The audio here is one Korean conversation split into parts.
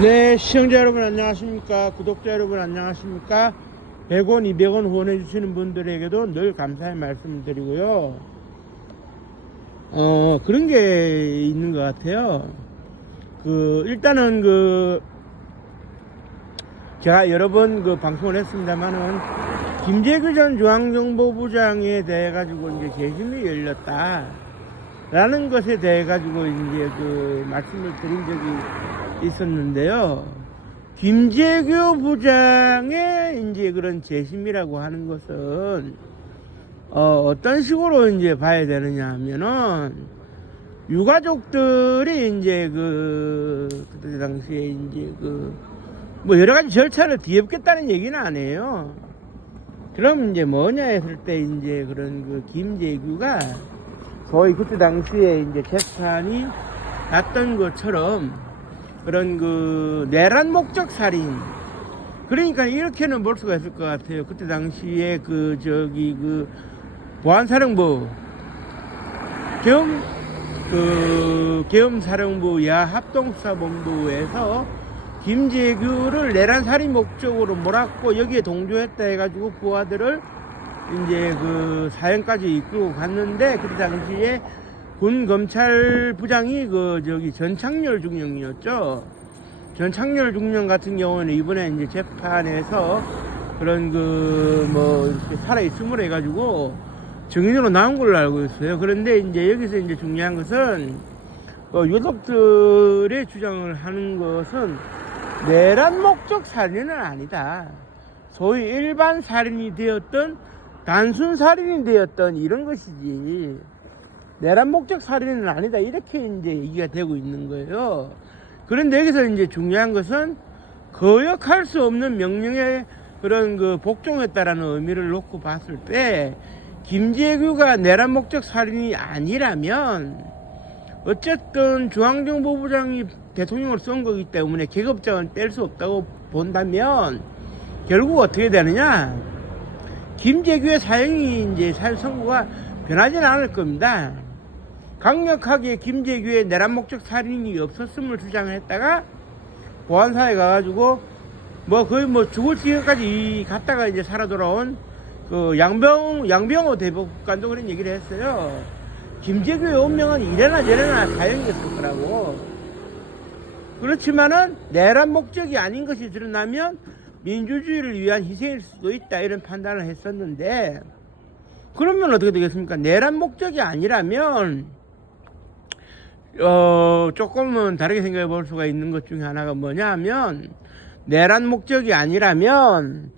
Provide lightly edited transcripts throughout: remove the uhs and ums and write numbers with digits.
네, 시청자 여러분 안녕하십니까? 구독자 여러분 안녕하십니까? 100원, 200원 후원해 주시는 분들에게도 늘 감사의 말씀을 드리고요. 그런 게 있는 것 같아요. 일단은 제가 여러 번 방송을 했습니다만은, 김재규 전 중앙정보부장에 대해 가지고 이제 재심이 열렸다. 라는 것에 대해 가지고 이제 말씀을 드린 적이 있었는데요. 김재규 부장의 이제 그런 재심이라고 하는 것은 어떤 식으로 이제 봐야 되느냐 하면은, 유가족들이 이제 그때 당시에 이제 뭐 여러 가지 절차를 뒤엎겠다는 얘기는 아니에요. 그럼 이제 뭐냐 했을 때 이제 그런 김재규가 거의 그때 당시에 이제 재판이 났던 것처럼 그런 내란 목적 살인, 그러니까 이렇게는 볼 수가 있을 것 같아요. 그때 당시에 보안사령부 계엄사령부 야합동수사본부에서 김재규를 내란 살인 목적으로 몰았고 여기에 동조했다 해가지고 부하들을 이제 사형까지 이끌고 갔는데, 그때 당시에 군 검찰부장이 전창렬 중령이었죠. 전창렬 중령 같은 경우는 이번에 이제 재판에서 그런 이렇게 살아있음을 해가지고 증인으로 나온 걸로 알고 있어요. 그런데 이제 여기서 이제 중요한 것은 유족들의 주장을 하는 것은 내란 목적 살인은 아니다. 소위 일반 살인이 되었던 단순 살인이 되었던 이런 것이지 내란 목적 살인은 아니다, 이렇게 이제 얘기가 되고 있는 거예요. 그런데 여기서 이제 중요한 것은 거역할 수 없는 명령에 복종했다라는 의미를 놓고 봤을 때, 김재규가 내란 목적 살인이 아니라면 어쨌든 중앙정보부장이 대통령을 쏜 거기 때문에 계급장은 뗄 수 없다고 본다면 결국 어떻게 되느냐, 김재규의 사형 선고가 변하지는 않을 겁니다. 강력하게 김재규의 내란 목적 살인이 없었음을 주장을 했다가 보안사에 가가지고 거의 죽을 지경까지 갔다가 이제 살아 돌아온 양병호 대법관도 그런 얘기를 했어요. 김재규의 운명은 이래나 저래나 사형이었을 거라고. 그렇지만은 내란 목적이 아닌 것이 드러나면 민주주의를 위한 희생일 수도 있다, 이런 판단을 했었는데, 그러면 어떻게 되겠습니까? 내란 목적이 아니라면 조금은 다르게 생각해 볼 수가 있는 것 중에 하나가 뭐냐 하면, 내란 목적이 아니라면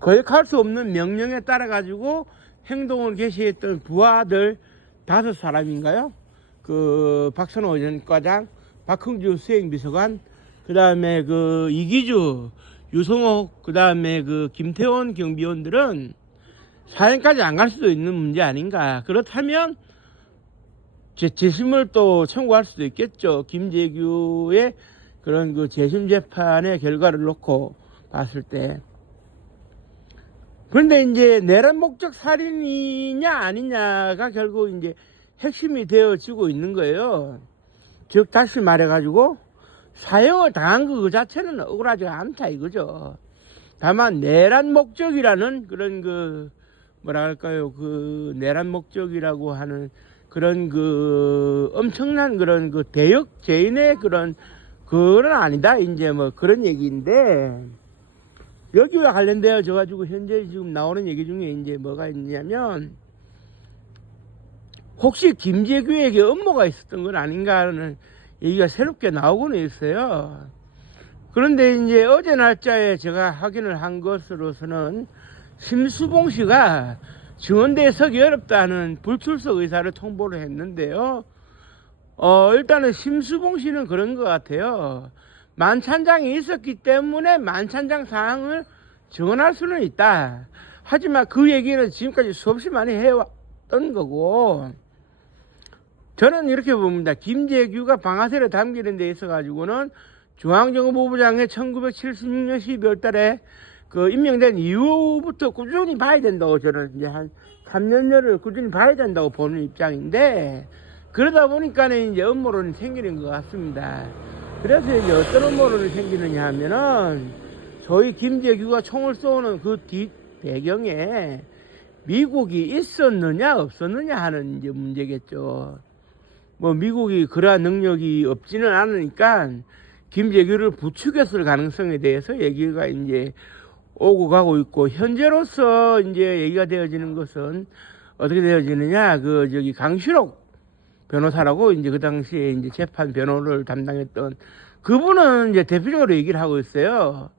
거역할 수 없는 명령에 따라 가지고 행동을 개시했던 부하들 5사람인가요? 박선호 전 과장, 박흥주 수행비서관, 그 다음에 이기주, 유성옥, 그 다음에 김태원 경비원들은 사형까지 안 갈 수도 있는 문제 아닌가. 그렇다면 재심을 또 청구할 수도 있겠죠. 김재규의 그런 재심 재판의 결과를 놓고 봤을 때. 그런데 이제 내란 목적 살인이냐 아니냐가 결국 이제 핵심이 되어지고 있는 거예요. 즉 다시 말해가지고 사형을 당한 그 자체는 억울하지 않다 이거죠. 다만 내란 목적이라는 그런 뭐랄까요, 내란 목적이라고 하는 그런 엄청난 그런 대역 죄인의 그런 아니다, 이제 그런 얘기인데, 여기와 관련되어져 가지고 현재 지금 나오는 얘기 중에 이제 뭐가 있냐면, 혹시 김재규에게 음모가 있었던 건 아닌가 하는 얘기가 새롭게 나오고는 있어요. 그런데 이제 어제 날짜에 제가 확인을 한 것으로서는 심수봉 씨가 증언대에 서기 어렵다는 불출석 의사를 통보를 했는데요. 일단은 심수봉 씨는 그런 것 같아요. 만찬장이 있었기 때문에 만찬장 사항을 증언할 수는 있다. 하지만 그 얘기는 지금까지 수없이 많이 해왔던 거고, 저는 이렇게 봅니다. 김재규가 방아쇠를 당기는 데 있어 가지고는 중앙정보부장의 1976년 12월 달에 임명된 이후부터 꾸준히 봐야 된다고, 저는 이제 한 3년여를 꾸준히 봐야 된다고 보는 입장인데, 그러다 보니까 이제 음모론이 생기는 것 같습니다. 그래서 이제 어떤 음모론이 생기느냐 하면은 소위 김재규가 총을 쏘는 그 뒷 배경에 미국이 있었느냐 없었느냐 하는 이제 문제겠죠. 뭐 미국이 그러한 능력이 없지는 않으니까 김재규를 부추겼을 가능성에 대해서 얘기가 이제 오고 가고 있고, 현재로서 이제 얘기가 되어지는 것은 어떻게 되어지느냐, 그 저기 강신옥 변호사라고 이제 그 당시에 이제 재판 변호를 담당했던 그분은 이제 대표적으로 얘기를 하고 있어요.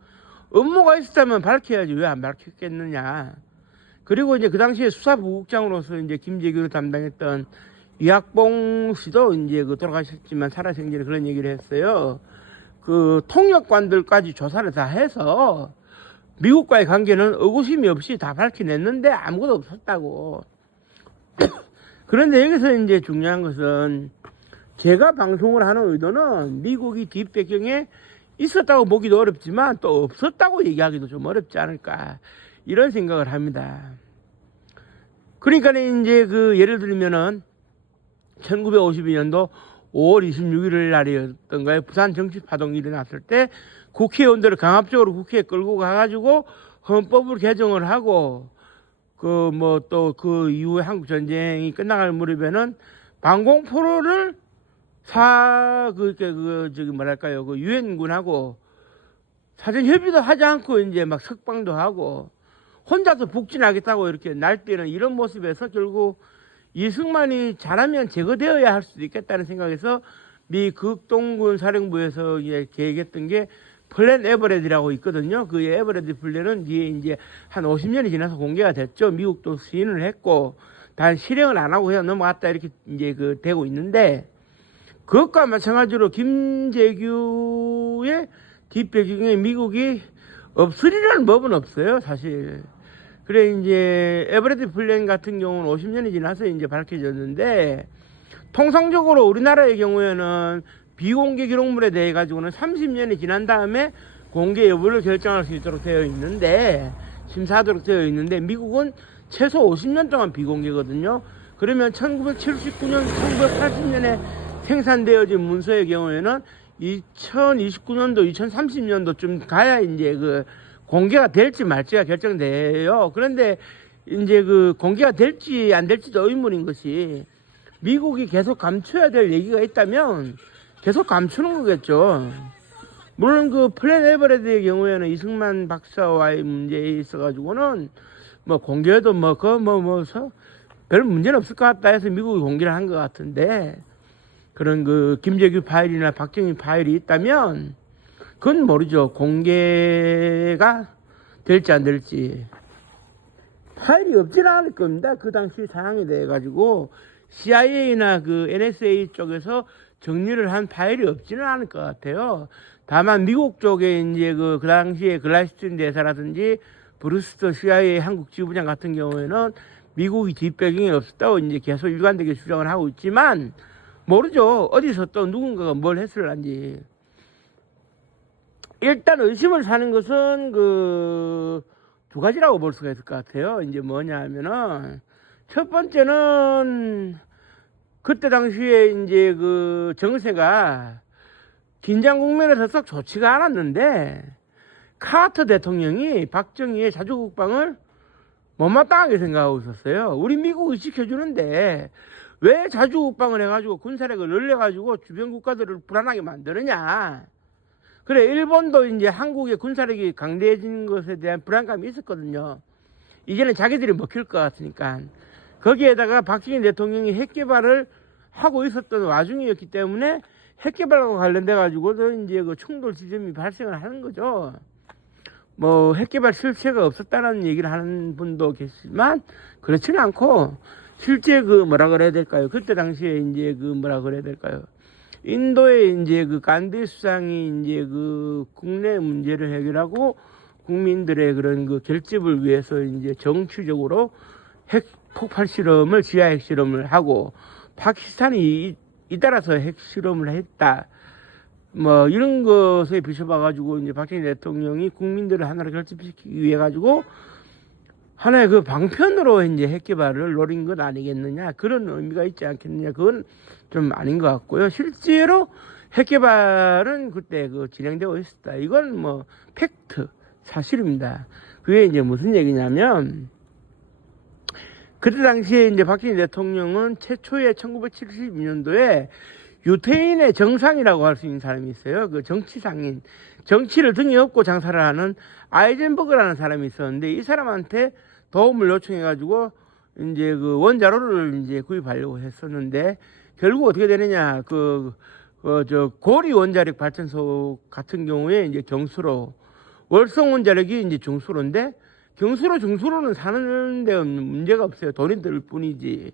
음모가 있었다면 밝혀야지 왜 안 밝혔겠느냐. 그리고 이제 그 당시에 수사부국장으로서 이제 김재규를 담당했던 이학봉 씨도 이제 그 돌아가셨지만 살아생전에 그런 얘기를 했어요. 그 통역관들까지 조사를 다 해서 미국과의 관계는 의구심이 없이 다 밝혀냈는데 아무것도 없었다고. 그런데 여기서 이제 중요한 것은 제가 방송을 하는 의도는 미국이 뒷배경에 있었다고 보기도 어렵지만 또 없었다고 얘기하기도 좀 어렵지 않을까, 이런 생각을 합니다. 그러니까 이제 그 예를 들면은 1952년도 5월 26일 날이었던가요? 부산 정치파동이 일어났을 때 국회의원들을 강압적으로 국회에 끌고 가가지고 헌법을 개정을 하고, 그 뭐 또 그 이후에 한국 전쟁이 끝나갈 무렵에는 방공포로를 저기 뭐랄까요, 그 유엔군하고 사전 협의도 하지 않고 이제 막 석방도 하고 혼자서 북진하겠다고 이렇게 날뛰는 이런 모습에서 결국 이승만이 잘하면 제거되어야 할 수도 있겠다는 생각에서 미 극동군 사령부에서 계획했던 게 플랜 에버레드라고 있거든요. 그 에버레드 플랜은 뒤에 이제 한 50년이 지나서 공개가 됐죠. 미국도 시인을 했고, 단 실행을 안 하고 그냥 넘어갔다 이렇게 이제 그 되고 있는데, 그것과 마찬가지로 김재규의 뒷배경에 미국이 없으리라는 법은 없어요, 사실. 그래 이제 에버레드 플랜 같은 경우는 50년이 지나서 이제 밝혀졌는데, 통상적으로 우리나라의 경우에는 비공개 기록물에 대해 가지고는 30년이 지난 다음에 공개 여부를 결정할 수 있도록 되어 있는데, 심사하도록 되어 있는데, 미국은 최소 50년 동안 비공개거든요. 그러면 1979년, 1980년에 생산되어진 문서의 경우에는 2029년도, 2030년도쯤 가야 이제 그 공개가 될지 말지가 결정돼요. 그런데 이제 그 공개가 될지 안 될지도 의문인 것이, 미국이 계속 감춰야 될 얘기가 있다면 계속 감추는 거겠죠. 물론 그 플랜 에버레드의 경우에는 이승만 박사와의 문제에 있어가지고는 뭐 공개해도 별 문제는 없을 것 같다 해서 미국이 공개를 한 것 같은데, 그런 그 김재규 파일이나 박정희 파일이 있다면 그건 모르죠. 공개가 될지 안 될지. 파일이 없지는 않을 겁니다. 그 당시 상황에 대해 가지고 CIA나 그 NSA 쪽에서 정리를 한 파일이 없지는 않을 것 같아요. 다만 미국 쪽에 이제 그 당시에 글라스틴 대사라든지 브루스터 CIA 한국 지부장 같은 경우에는 미국이 뒷배경이 없었다고 이제 계속 일관되게 주장을 하고 있지만, 모르죠. 어디서 또 누군가가 뭘 했을런지. 일단 의심을 사는 것은 그 두 가지라고 볼 수가 있을 것 같아요. 이제 뭐냐 하면은, 첫 번째는 그때 당시에 이제 그 정세가 긴장 국면에서 썩 좋지가 않았는데, 카터 대통령이 박정희의 자주국방을 못마땅하게 생각하고 있었어요. 우리 미국이 지켜주는데 왜 자주국방을 해가지고 군사력을 늘려가지고 주변 국가들을 불안하게 만드느냐. 그래, 일본도 이제 한국의 군사력이 강대해진 것에 대한 불안감이 있었거든요. 이제는 자기들이 먹힐 것 같으니까. 거기에다가 박정희 대통령이 핵개발을 하고 있었던 와중이었기 때문에 핵개발과 관련돼 가지고도 이제 그 충돌 지점이 발생을 하는 거죠. 뭐 핵개발 실체가 없었다는 얘기를 하는 분도 계시지만 그렇지는 않고, 실제 그 뭐라 그래야 될까요? 그때 당시에 이제 그 뭐라 그래야 될까요? 인도의 이제 그 간디 수상이 이제 그 국내 문제를 해결하고 국민들의 그런 그 결집을 위해서 이제 정치적으로 핵 폭발 실험을, 지하 핵 실험을 하고, 파키스탄이 잇따라서 핵 실험을 했다. 뭐 이런 것에 비춰봐가지고 이제 박정희 대통령이 국민들을 하나로 결집시키기 위해 가지고 하나의 그 방편으로 이제 핵 개발을 노린 것 아니겠느냐, 그런 의미가 있지 않겠느냐. 그건 좀 아닌 것 같고요. 실제로 핵 개발은 그때 진행되고 있었다. 이건 뭐 팩트, 사실입니다. 그게 이제 무슨 얘기냐면, 그때 당시에 이제 박정희 대통령은 최초의 1972년도에 유태인의 정상이라고 할 수 있는 사람이 있어요. 그 정치상인, 정치를 등에 업고 장사를 하는 아이젠버그라는 사람이 있었는데, 이 사람한테 도움을 요청해가지고 이제 그 원자로를 이제 구입하려고 했었는데, 결국 어떻게 되느냐, 고리 원자력 발전소 같은 경우에 이제 경수로, 월성 원자력이 이제 중수로인데, 경수로 중수로는 사는 데 문제가 없어요. 돈이 들 뿐이지.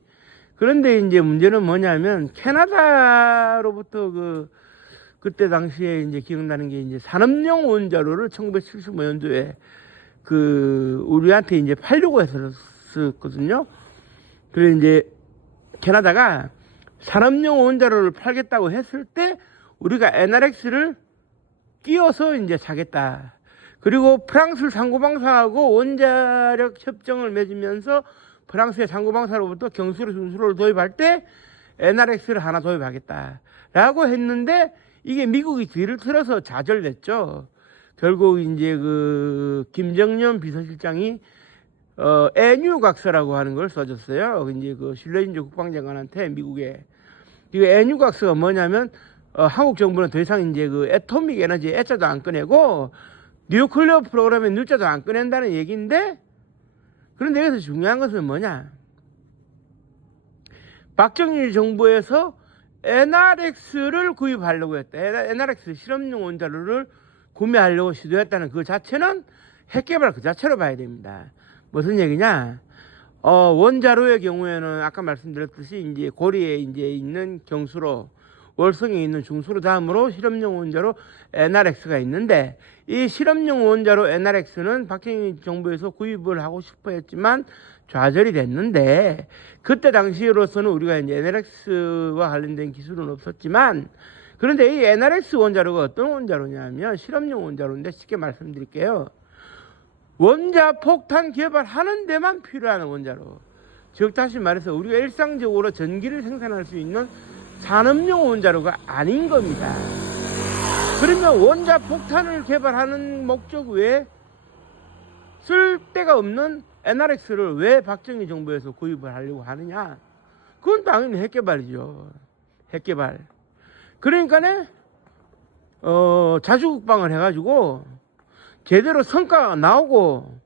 그런데 이제 문제는 뭐냐면, 캐나다로부터 그때 당시에 이제 기억나는 게 이제 산업용 원자로를 1975년도에 우리한테 이제 팔려고 했었거든요. 그래서 이제 캐나다가 산업용 원자로를 팔겠다고 했을 때 우리가 NRX를 끼워서 이제 사겠다. 그리고 프랑스 상고방사하고 원자력 협정을 맺으면서 프랑스의 상고방사로부터 경수로 중수로를 도입할 때 NRX를 하나 도입하겠다라고 했는데, 이게 미국이 뒤를 틀어서 좌절됐죠. 결국 이제 김정년 비서실장이 애뉴 각서라고 하는 걸 써줬어요. 이제 슐레인저 국방장관한테 미국에. 이 애뉴 각서가 뭐냐면, 한국 정부는 더 이상 이제 애토믹 에너지 애자도 안 꺼내고 뉴클리어 프로그램의 뉴자도 안 꺼낸다는 얘기인데, 그런데 여기서 중요한 것은 뭐냐? 박정희 정부에서 NRX를 구입하려고 했다. NRX 실험용 원자로를 구매하려고 시도했다는 그 자체는 핵 개발 그 자체로 봐야 됩니다. 무슨 얘기냐? 원자로의 경우에는 아까 말씀드렸듯이 이제 고리에 이제 있는 경수로, 월성에 있는 중수로 다음으로 실험용 원자로 NRX가 있는데, 이 실험용 원자로 NRX는 박정희 정부에서 구입을 하고 싶어 했지만 좌절이 됐는데, 그때 당시로서는 우리가 이제 NRX와 관련된 기술은 없었지만, 그런데 이 NRX 원자로가 어떤 원자로냐면 실험용 원자로인데, 쉽게 말씀드릴게요. 원자폭탄 개발하는 데만 필요한 원자로. 즉 다시 말해서 우리가 일상적으로 전기를 생산할 수 있는 산업용 원자로가 아닌 겁니다. 그러면 원자폭탄을 개발하는 목적 외에 쓸 데가 없는 NRX를 왜 박정희 정부에서 구입을 하려고 하느냐? 그건 당연히 핵개발이죠. 핵개발. 그러니까네 자주국방을 해가지고 제대로 성과가 나오고,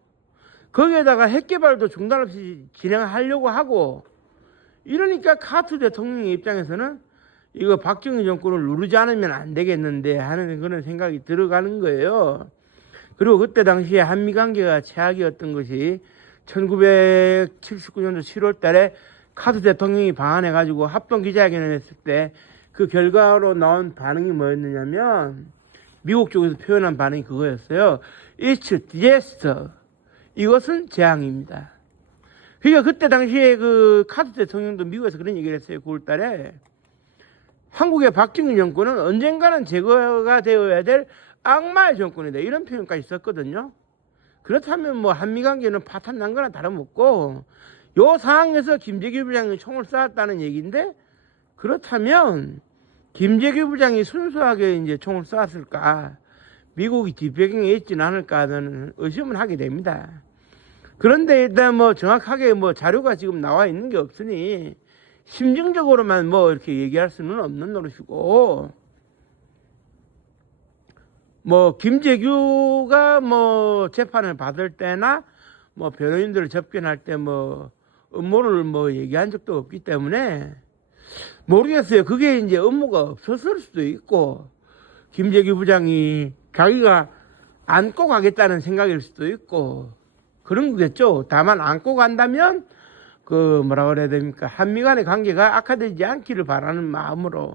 거기에다가 핵개발도 중단 없이 진행하려고 하고, 이러니까 카트 대통령의 입장에서는 이거 박정희 정권을 누르지 않으면 안 되겠는데 하는 그런 생각이 들어가는 거예요. 그리고 그때 당시에 한미관계가 최악이었던 것이 1979년도 7월 달에 카트 대통령이 방한해가지고 합동기자회견을 했을 때 그 결과로 나온 반응이 뭐였느냐면, 미국 쪽에서 표현한 반응이 그거였어요. It's disaster. 이것은 재앙입니다. 그러니까 그때 당시에 카트 대통령도 미국에서 그런 얘기를 했어요. 9월 달에. 한국의 박정희 정권은 언젠가는 제거가 되어야 될 악마의 정권이다. 이런 표현까지 썼거든요. 그렇다면 뭐 한미관계는 파탄 난 거나 다름없고, 요 상황에서 김재규 부장이 총을 쏘았다는 얘기인데, 그렇다면 김재규 부장이 순수하게 이제 총을 쏘았을까? 미국이 뒷배경에 있지는 않을까 하는 의심을 하게 됩니다. 그런데 일단 뭐 정확하게 뭐 자료가 지금 나와 있는 게 없으니 심증적으로만 뭐 이렇게 얘기할 수는 없는 노릇이고, 뭐 김재규가 뭐 재판을 받을 때나 뭐 변호인들을 접견할 때 뭐 음모를 뭐 얘기한 적도 없기 때문에 모르겠어요. 그게 이제 업무가 없었을 수도 있고, 김재규 부장이 자기가 안고 가겠다는 생각일 수도 있고, 그런 거겠죠. 다만 안고 간다면 뭐라 그래야 됩니까? 한미 간의 관계가 악화되지 않기를 바라는 마음으로.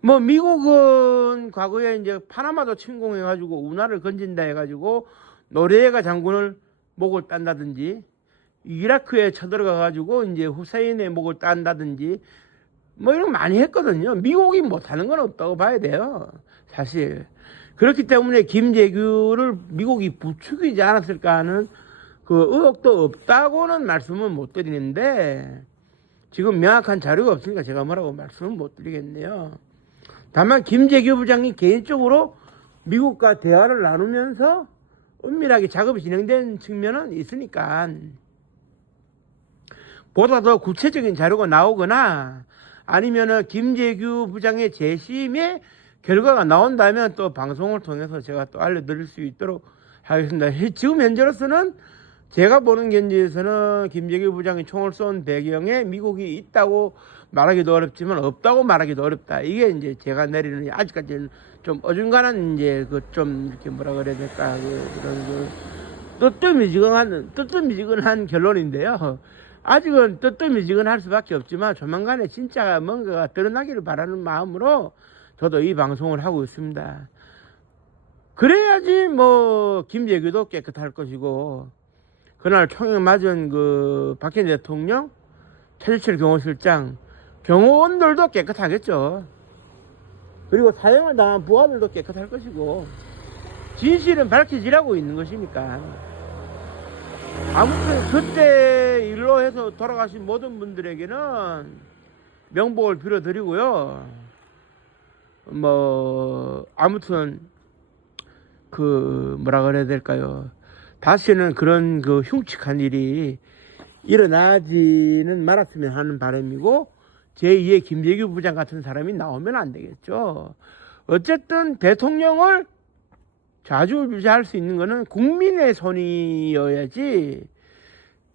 뭐 미국은 과거에 이제 파나마도 침공해가지고 운하를 건진다 해가지고 노르웨이가 장군을 목을 딴다든지, 이라크에 쳐들어가가지고 이제 후세인의 목을 딴다든지, 뭐 이런 거 많이 했거든요. 미국이 못하는 건 없다고 봐야 돼요, 사실. 그렇기 때문에 김재규를 미국이 부추기지 않았을까 하는 의혹도 없다고는 말씀은 못 드리는데, 지금 명확한 자료가 없으니까 제가 뭐라고 말씀은 못 드리겠네요. 다만 김재규 부장이 개인적으로 미국과 대화를 나누면서 은밀하게 작업이 진행된 측면은 있으니까 보다 더 구체적인 자료가 나오거나 아니면은 김재규 부장의 재심의 결과가 나온다면 또 방송을 통해서 제가 또 알려드릴 수 있도록 하겠습니다. 지금 현재로서는 제가 보는 견지에서는 김재규 부장이 총을 쏜 배경에 미국이 있다고 말하기도 어렵지만 없다고 말하기도 어렵다. 이게 이제 제가 내리는 아직까지는 좀 어중간한 이제 그 좀 이렇게 뭐라 그래야 될까 그런 뜨뜻미지근한 결론인데요. 아직은 뜨뜻미지근할 수밖에 없지만 조만간에 진짜 뭔가가 드러나기를 바라는 마음으로 저도 이 방송을 하고 있습니다. 그래야지 뭐 김재규도 깨끗할 것이고 그날 총에 맞은 그 박근혜 대통령, 최재철 경호실장, 경호원들도 깨끗하겠죠. 그리고 사형을 당한 부하들도 깨끗할 것이고 진실은 밝혀지라고 있는 것이니까. 아무튼 그때 일로 해서 돌아가신 모든 분들에게는 명복을 빌어드리고요. 뭐 아무튼 그 뭐라 그래야 될까요? 다시는 그런 그 흉측한 일이 일어나지는 말았으면 하는 바람이고 제2의 김재규 부장 같은 사람이 나오면 안 되겠죠. 어쨌든 대통령을 좌지우지할 수 있는 것은 국민의 손이어야지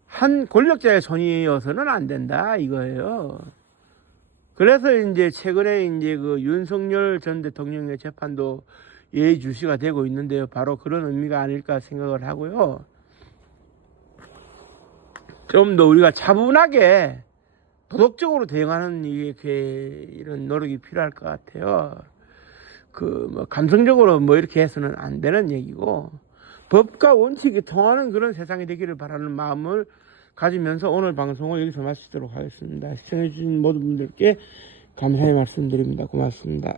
한 권력자의 손이어서는 안 된다 이거예요. 그래서 이제 최근에 이제 그 윤석열 전 대통령의 재판도 예의주시가 되고 있는데요. 바로 그런 의미가 아닐까 생각을 하고요. 좀 더 우리가 차분하게 도덕적으로 대응하는 이런 노력이 필요할 것 같아요. 그 뭐 감성적으로 뭐 이렇게 해서는 안 되는 얘기고 법과 원칙이 통하는 그런 세상이 되기를 바라는 마음을 가지면서 오늘 방송을 여기서 마치도록 하겠습니다. 시청해주신 모든 분들께 감사의 말씀드립니다. 고맙습니다.